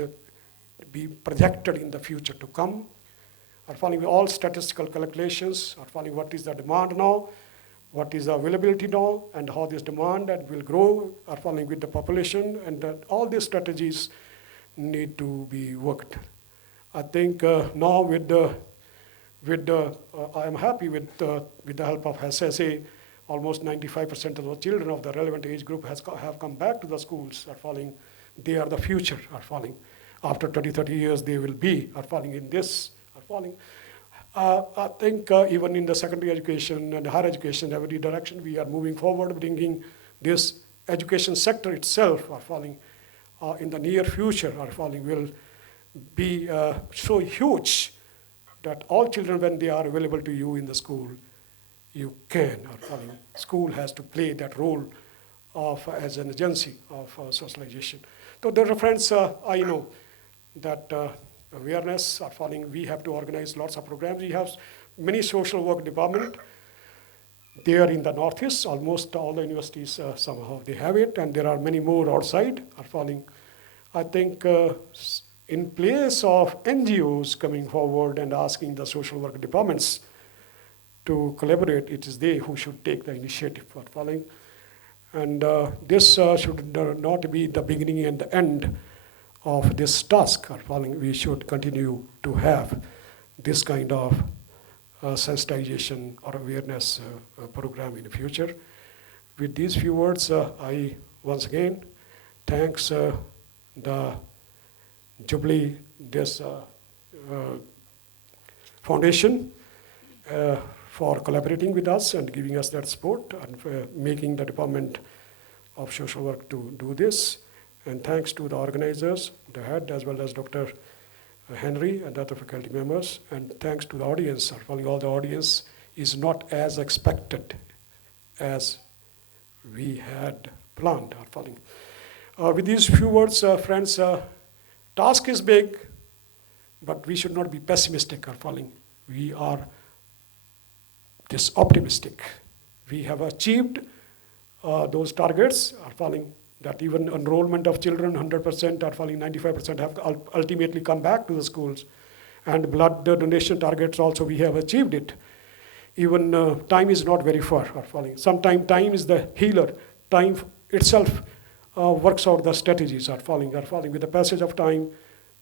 be projected in the future to come. Are falling all statistical calculations are falling what is the demand now, what is the availability now, and how this demand that will grow are falling with the population, and all these strategies need to be worked. I think now I am happy with the help of SSA, almost 95% of the children of the relevant age group have come back to the schools are falling. They are the future are falling. After 20, 30 years, they will be are falling in this are falling. I think even in the secondary education and higher education, every direction we are moving forward, bringing this education sector itself are falling in the near future are falling will be so huge that all children, when they are available to you in the school, you can are falling. School has to play that role of as an agency of socialization. So dear friends, I know that awareness are falling. We have to organize lots of programs. We have many social work department. They are in the Northeast. Almost all the universities somehow they have it, and there are many more outside are falling. I think in place of NGOs coming forward and asking the social work departments to collaborate, it is they who should take the initiative for following. And this should not be the beginning and the end of this task or following. We should continue to have this kind of sensitization or awareness program in the future. With these few words, I once again thanks the Jubilee Foundation for collaborating with us and giving us that support and making the Department of Social Work to do this. And thanks to the organizers, the head, as well as Dr. Henry and other faculty members, and thanks to the audience. Following all the audience is not as expected as we had planned. Following. With these few words, friends, task is big, but we should not be pessimistic. Following. We are just optimistic. We have achieved those targets. Following. That even enrollment of children, 100% are falling, 95% have ultimately come back to the schools. And blood donation targets also, we have achieved it. Even time is not very far are falling. Sometimes time is the healer. Time itself works out the strategies are falling. With the passage of time,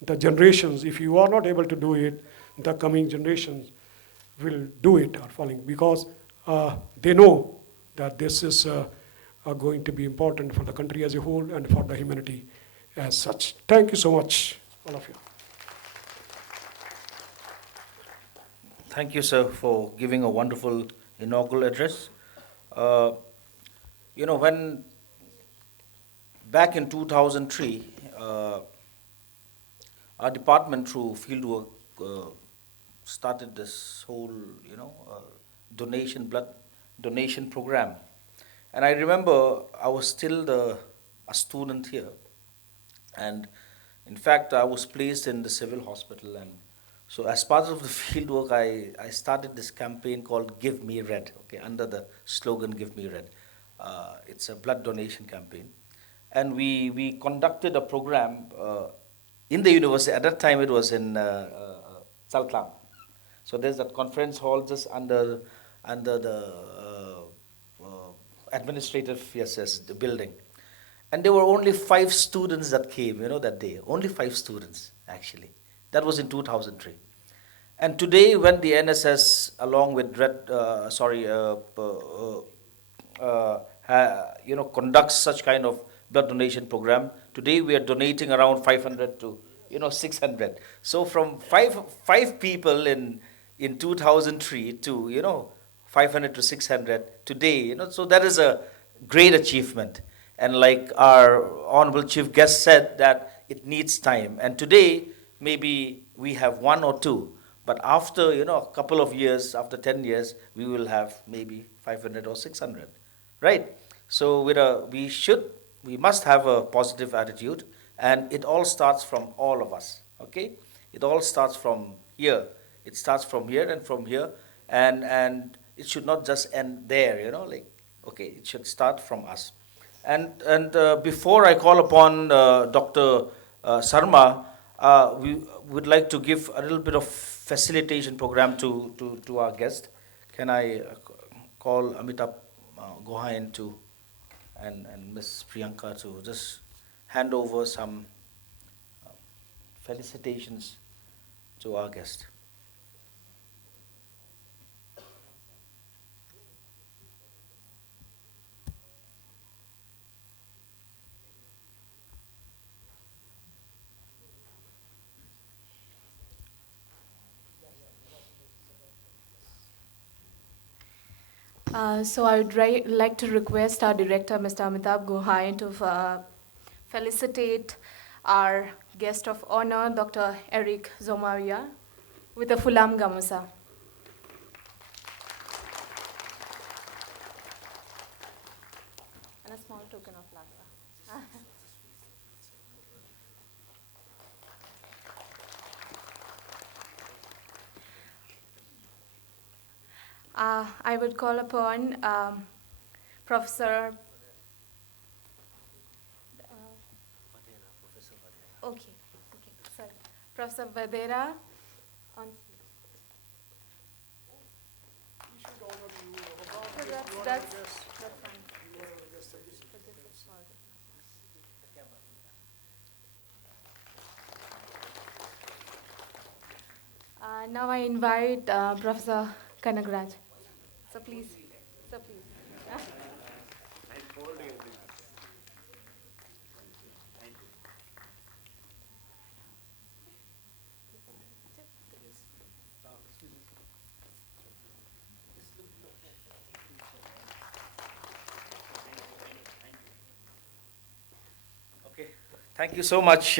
the generations, if you are not able to do it, the coming generations will do it are falling, because they know that this is are going to be important for the country as a whole and for the humanity as such. Thank you so much, all of you. Thank you, sir, for giving a wonderful inaugural address. Uh, when back in 2003, our department through fieldwork started this whole, blood donation program. And I remember I was still a student here. And in fact, I was placed in the civil hospital. And so as part of the field work, I started this campaign called Give Me Red, okay, under the slogan Give Me Red. It's a blood donation campaign. And we conducted a program in the university. At that time, it was in Saltlam. So there's that conference hall just under the administrative, the building. And there were only 5 students that came, that day. Only 5 students, actually. That was in 2003. And today, when the NSS, along with conducts such kind of blood donation program, today we are donating around 500 to, 600. So from five people in 2003 to, 500 to 600 today, so that is a great achievement. And like our Honorable Chief Guest said, that it needs time. And today, maybe we have 1 or 2, but after, a couple of years, after 10 years, we will have maybe 500 or 600, right? So we must have a positive attitude, and it all starts from all of us, okay? It all starts from here. It starts from here and from here, and it should not just end there, okay, it should start from us. And before I call upon Dr. Sarma, we would like to give a little bit of facilitation program to our guest. Can I call Amitabh Gohain and Ms. Priyanka to just hand over some felicitations to our guest. So I would like to request our director, Mr. Amitabh Gohain, to felicitate our guest of honor, Dr. Eric Zomaria, with a Fulam Gamusa. And a small token of love. I would call upon Professor. Okay, sorry. Professor Vadera. That's fine. Now I invite Professor Kanagraj. So please. Okay, thank you so much,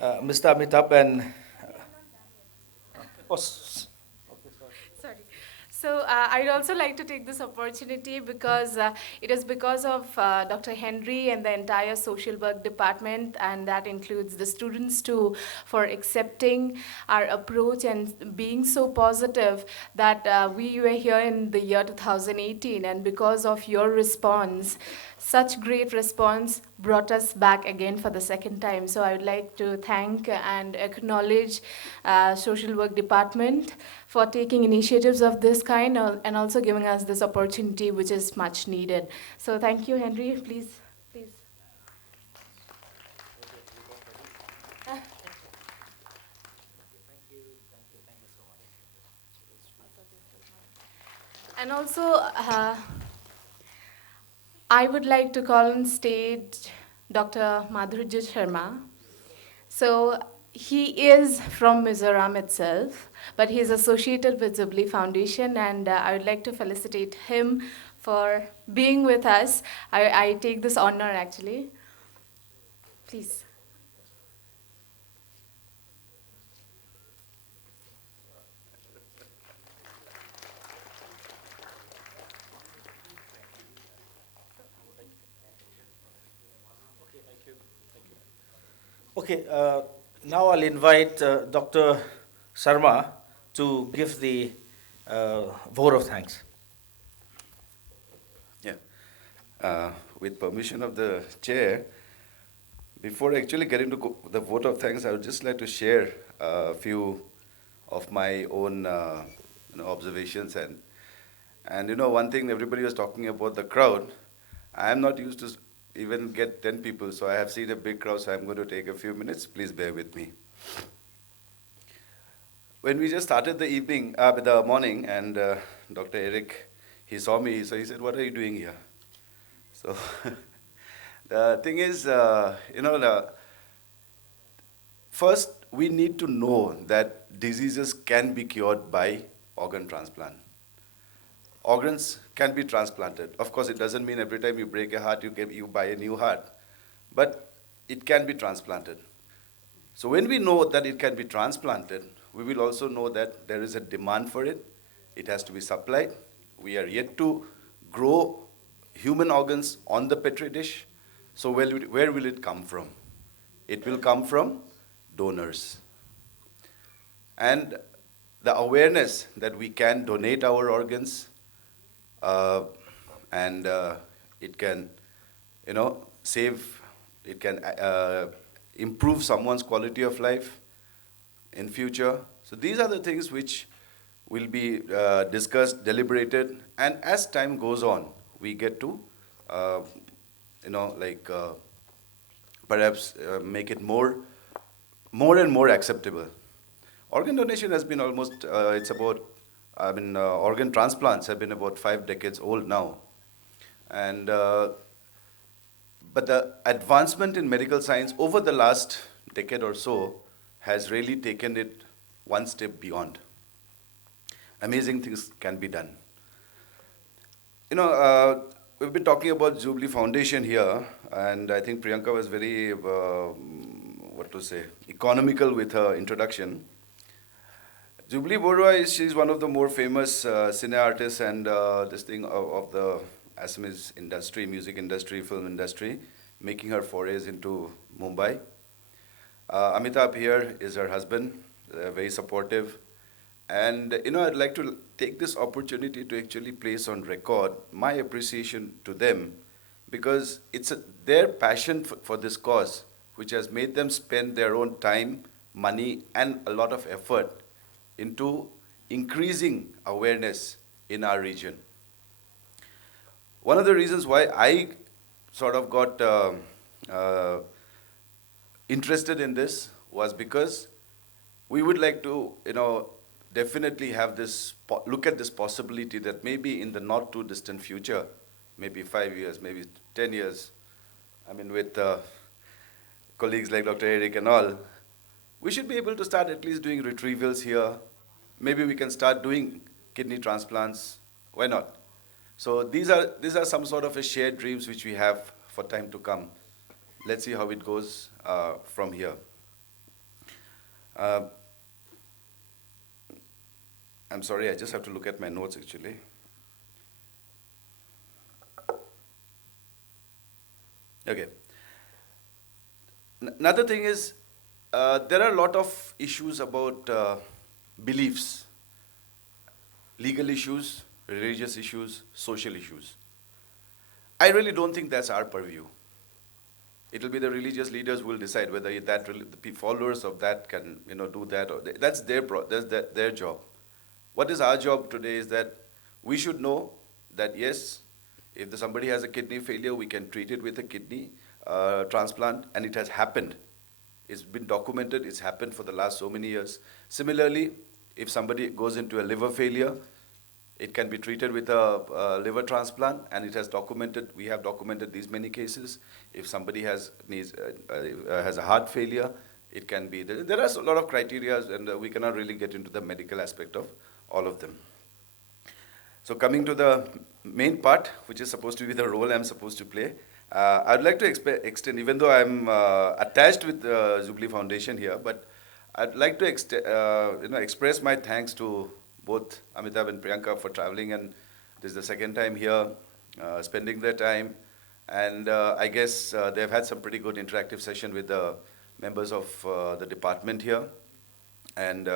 Mr. Amitabh and Sorry. So I'd also like to take this opportunity because it is because of Dr. Henry and the entire social work department, and that includes the students too, for accepting our approach and being so positive that we were here in the year 2018, and because of your response, such great response brought us back again for the second time. So I would like to thank and acknowledge social work department for taking initiatives of this kind and also giving us this opportunity, which is much needed. So thank you, Henry. Please, please. And also, I would like to call on stage Dr. Madhurja Sharma. So he is from Mizoram itself, but he is associated with the Blee Foundation, and I would like to felicitate him for being with us. I take this honor actually. Please. Okay, now I'll invite Dr. Sharma to give the vote of thanks. Yeah. With permission of the chair, before actually getting to the vote of thanks, I would just like to share a few of my own observations and one thing everybody was talking about the crowd. I am not used to even get 10 people, so I have seen a big crowd, so I'm going to take a few minutes. Please bear with me. When we just started the evening, the morning, and Dr. Eric, he saw me, so he said, "What are you doing here?" So the thing is, first we need to know that diseases can be cured by organ transplant. Organs can be transplanted. Of course, it doesn't mean every time you break a heart, you buy a new heart, but it can be transplanted. So when we know that it can be transplanted, we will also know that there is a demand for it. It has to be supplied. We are yet to grow human organs on the petri dish. So where will it come from? It will come from donors. And the awareness that we can donate our organs and it can, save, it can improve someone's quality of life in future. So these are the things which will be discussed, deliberated, and as time goes on, we get to, perhaps make it more and more acceptable. Organ donation has been almost, organ transplants have been about 5 decades old now. And, but the advancement in medical science over the last decade or so has really taken it one step beyond. Amazing things can be done. We've been talking about Blee Foundation here, and I think Priyanka was very, economical with her introduction. Blee Borua she's one of the more famous cine artists and of the Assamese industry, music industry, film industry, making her forays into Mumbai. Amitabh here is her husband, very supportive. And I'd like to take this opportunity to actually place on record my appreciation to them, because it's their passion for this cause which has made them spend their own time, money, and a lot of effort into increasing awareness in our region. One of the reasons why I sort of got interested in this was because we would like to, definitely have this, look at this possibility that maybe in the not too distant future, maybe 5 years, maybe 10 years, with colleagues like Dr. Eric and all, we should be able to start at least doing retrievals here. Maybe we can start doing kidney transplants. Why not? So these are some sort of a shared dreams which we have for time to come. Let's see how it goes from here. Uh, I'm sorry, I just have to look at my notes actually. Okay. Another thing is, there are a lot of issues about beliefs, legal issues, religious issues, social issues. I really don't think that's our purview. It will be the religious leaders who will decide whether the followers of that can, do that, or that's their job. What is our job today is that we should know that yes, if somebody has a kidney failure, we can treat it with a kidney transplant, and it has happened. It's been documented. It's happened for the last so many years. Similarly, if somebody goes into a liver failure, it can be treated with a liver transplant, and it has documented. We have documented these many cases. If somebody has a heart failure, it can be. There are a lot of criteria, and we cannot really get into the medical aspect of all of them. So coming to the main part, which is supposed to be the role I'm supposed to play, I'd like to extend, even though I'm attached with the Blee Foundation here, but I'd like to express my thanks to both Amitabh and Priyanka for traveling, and this is the second time here, spending their time, and I guess they've had some pretty good interactive session with the members of the department here, and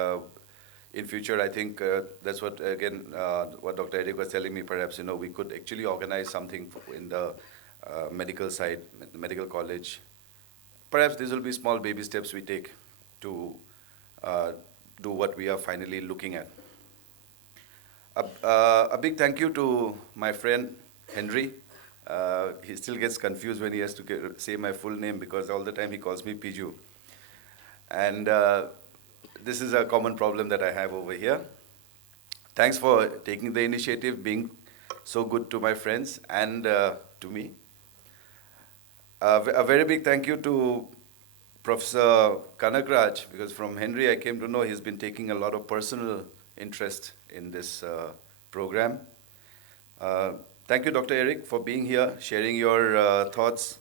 in future, I think that's what, again, what Dr. Eric was telling me, perhaps, we could actually organize something in the medical side, the medical college. Perhaps these will be small baby steps we take to do what we are finally looking at. A big thank you to my friend, Henry. He still gets confused when he has to say my full name because all the time he calls me Piju. And this is a common problem that I have over here. Thanks for taking the initiative, being so good to my friends and to me. A very big thank you to Professor Kanagraj, because from Henry I came to know he's been taking a lot of personal interest in this program. Thank you, Dr. Eric, for being here, sharing your thoughts,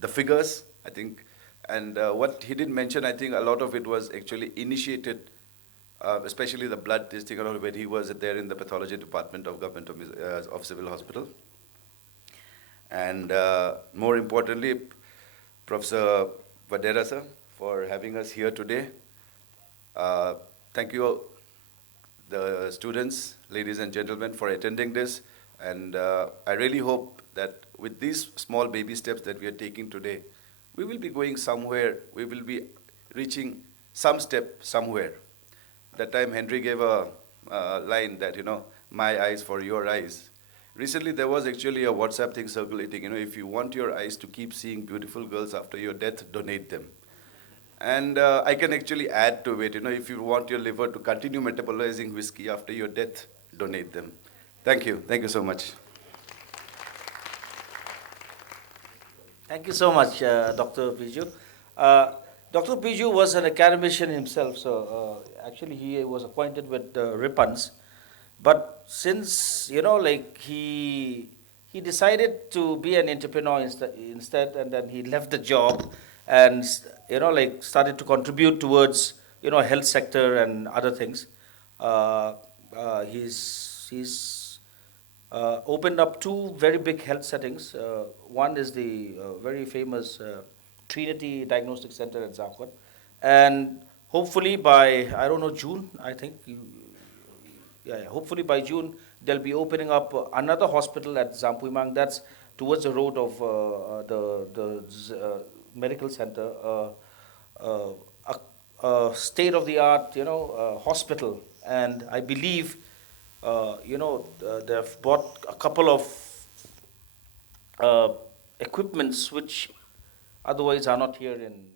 the figures, I think. And what he didn't mention, I think a lot of it was actually initiated, especially the blood testing, when he was there in the pathology department of Government of Civil Hospital. And more importantly, Professor Vadera sir, for having us here today. Thank you, the students, ladies and gentlemen, for attending this. And I really hope that with these small baby steps that we are taking today, we will be going somewhere, we will be reaching some step somewhere. That time Henry gave a line that, my eyes for your eyes. Recently there was actually a WhatsApp thing circulating, if you want your eyes to keep seeing beautiful girls after your death, donate them. And I can actually add to it, if you want your liver to continue metabolizing whiskey after your death, donate them. Thank you so much. Thank you so much, Dr. Piju. Dr. Piju was an academician himself, so actually he was acquainted with Rippons. But since, he decided to be an entrepreneur instead, and then he left the job and, started to contribute towards, health sector and other things. He's opened up two very big health settings. One is the very famous Trinity Diagnostic Center at Zapwat. And hopefully by, I don't know, June, I think, hopefully by June, they'll be opening up another hospital at Zampuimang. That's towards the road of the medical center, a state-of-the-art, hospital. And I believe, they've bought a couple of equipments which otherwise are not here in